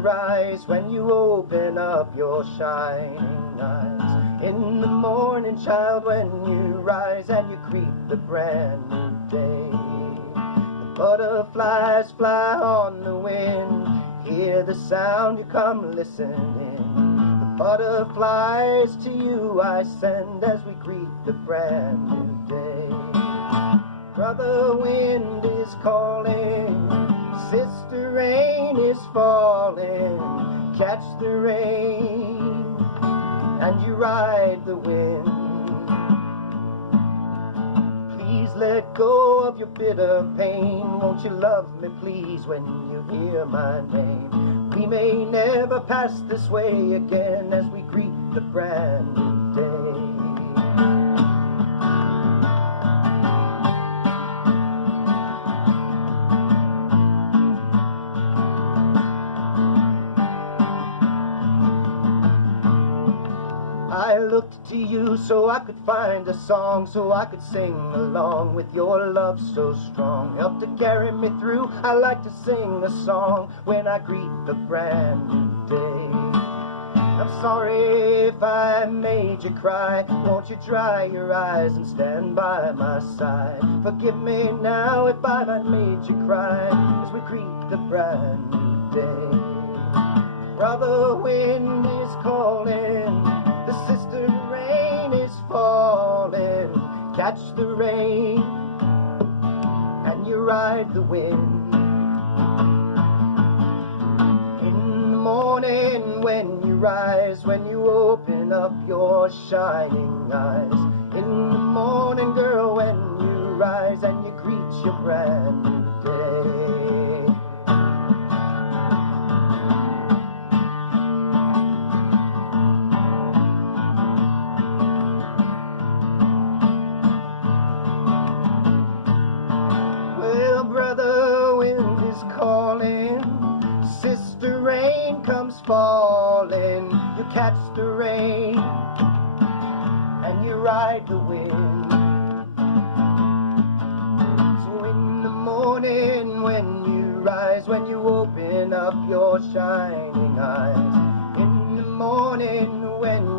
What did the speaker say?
rise, when you open up your shining eyes. In the morning, child, when you rise and you greet the brand new day. The butterflies fly on the wind, hear the sound, you come listening. The butterflies to you I send as we greet the brand new day. Brother wind is calling, sister rain is falling. Catch the rain and you ride the wind. Please let go of your bitter pain. Won't you love me please when you hear my name? We may never pass this way again as we greet the brand new day. I looked to you so I could find a song, so I could sing along with your love so strong. Help to carry me through, I like to sing a song when I greet the brand new day. I'm sorry if I made you cry, won't you dry your eyes and stand by my side? Forgive me now if I might made you cry as we greet the brand new day. Brother wind is calling, the sister rain is falling. Catch the rain and you ride the wind. In the morning when you rise, when you open up your shining eyes. In the morning, girl, when you rise and you greet your brand new day. Brother wind is calling, sister rain comes falling. You catch the rain and you ride the wind. So in the morning when you rise, when you open up your shining eyes. In the morning when